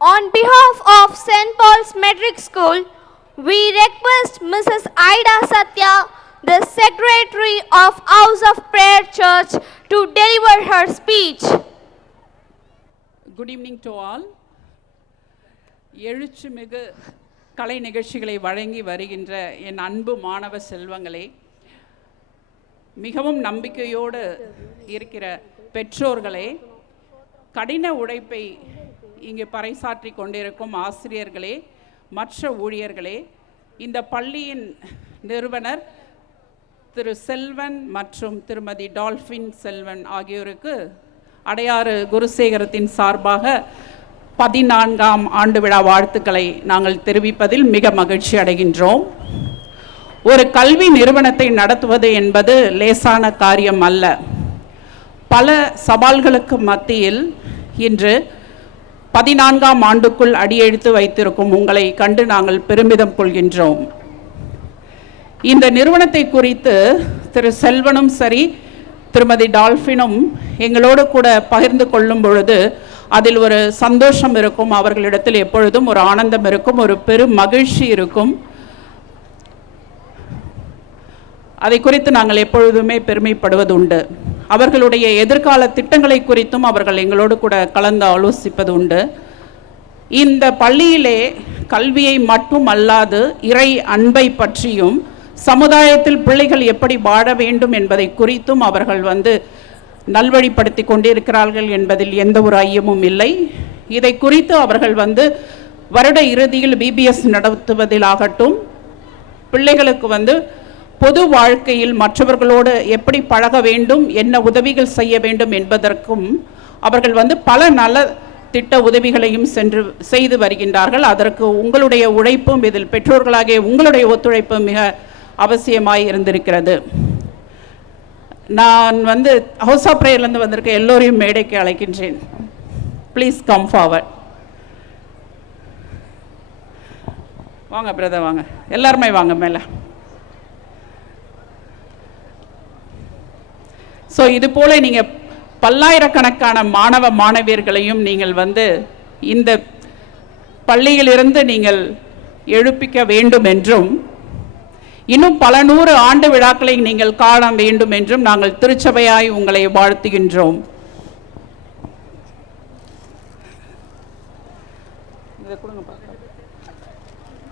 On behalf of St. Paul's Metric School, we request Mrs. Ida Satya, the Secretary of House of Prayer Church, to deliver her speech. Good evening to all. எழுச்சிமிகு கலை நிகழ்ச்சிகளை வழங்கி வருகின்ற என் அன்பு மாணவ செல்வங்களே, மிகவும் நம்பிக்கையோடு இருக்கிற பெற்றோர்களே, கடின உழைப்பை இங்கு பறைசாற்றி கொண்டிருக்கும் ஆசிரியர்களே, மற்ற ஊழியர்களே, இந்த பள்ளியின் நிறுவனர் திரு செல்வன் மற்றும் திருமதி டால்ஃபின் செல்வன் ஆகியோருக்கு அடையாறு குருசேகரத்தின் சார்பாக 14ஆம் ஆண்டு விழா வாழ்த்துக்களை நாங்கள் தெரிவிப்பதில் மிக மகிழ்ச்சி அடைகின்றோம். ஒரு கல்வி நிறுவனத்தை நடத்துவது என்பது லேசான காரியம் அல்ல. பல சவால்களுக்கு மத்தியில் இன்று 14ஆம் ஆண்டுக்குள் அடியெடுத்து வைத்திருக்கும் உங்களை கண்டு நாங்கள் பெருமிதம் கொள்கின்றோம். இந்த நிறுவனத்தை குறித்து திரு செல்வனும் சரி, திருமதி டால்ஃபினும் எங்களோடு கூட பகிர்ந்து கொள்ளும் பொழுது அதில் ஒரு சந்தோஷம் இருக்கும், அவர்களிடத்தில் எப்பொழுதும் ஒரு ஆனந்தம் இருக்கும், ஒரு பெரும் மகிழ்ச்சி இருக்கும். அதை குறித்து நாங்கள் எப்பொழுதுமே பெருமைப்படுவது உண்டு. அவர்களுடைய எதிர்கால திட்டங்களை குறித்தும் அவர்கள் எங்களோடு கூட கலந்து ஆலோசிப்பது உண்டு. இந்த பள்ளியிலே கல்வியை மட்டும் அல்லாது இறை அன்பை பற்றியும் சமுதாயத்தில் பிள்ளைகள் எப்படி வாழ வேண்டும் என்பதை குறித்தும் அவர்கள் நல்வழிப்படுத்தி கொண்டிருக்கிறார்கள் என்பதில் எந்த ஒரு ஐயமும் இல்லை. இதை குறித்து அவர்கள் வருட இறுதியில் பிபிஎஸ் நடத்துவதிலாகட்டும், பிள்ளைகளுக்கு பொது வாழ்க்கையில் மற்றவர்களோடு எப்படி பழக வேண்டும், என்ன உதவிகள் செய்ய வேண்டும் என்பதற்கும் அவர்கள் பல நல திட்ட உதவிகளையும் செய்து வருகின்றார்கள். அதற்கு உங்களுடைய உழைப்பும், இதில் பெற்றோர்களாகிய உங்களுடைய ஒத்துழைப்பு மிக அவசியமாய் இருந்திருக்கிறது. நான் ஹவுஸ் ஆஃப் பிரேயர்லேருந்து வந்திருக்க எல்லோரையும் மேடைக்கு அழைக்கின்றேன். Please come forward. வாங்க பிரதர், வாங்க, எல்லாருமே வாங்க மேலே. ஸோ இது போல நீங்கள் பல்லாயிரக்கணக்கான மாணவ மாணவியர்களையும் நீங்கள் இந்த பள்ளியிலிருந்து நீங்கள் எழுப்பிக்க வேண்டும் என்றும், இன்னும் பல 100 ஆண்டு விழாக்களை நீங்கள் காண வேண்டும் என்றும் நாங்கள் திருச்சபையாய் உங்களை வாழ்த்துகின்றோம்.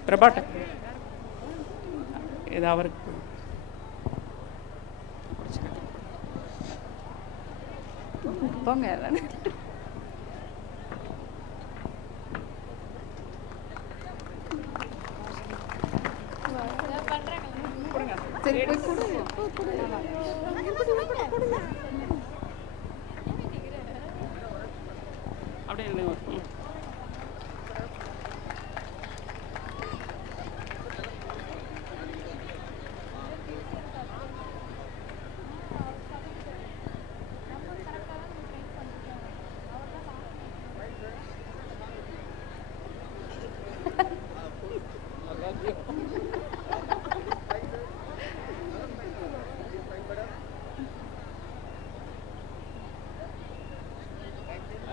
பிரபாட்ட இது அவருக்கு போங்க.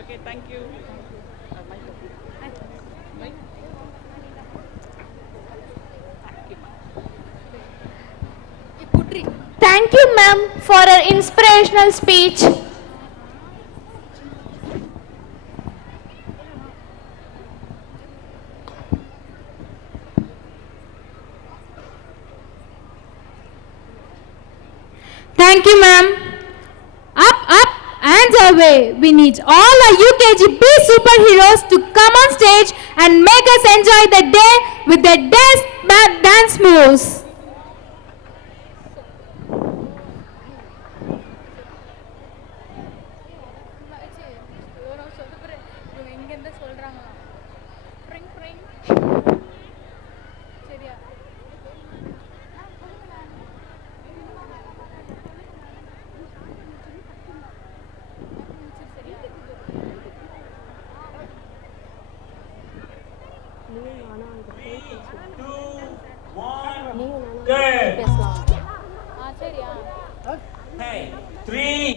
Okay, thank you. Thank you, ma'am, for her inspirational speech. Thank you, ma'am. Up, up, and away. We need all our UKGB superheroes to come on stage and make us enjoy the day with their dance moves.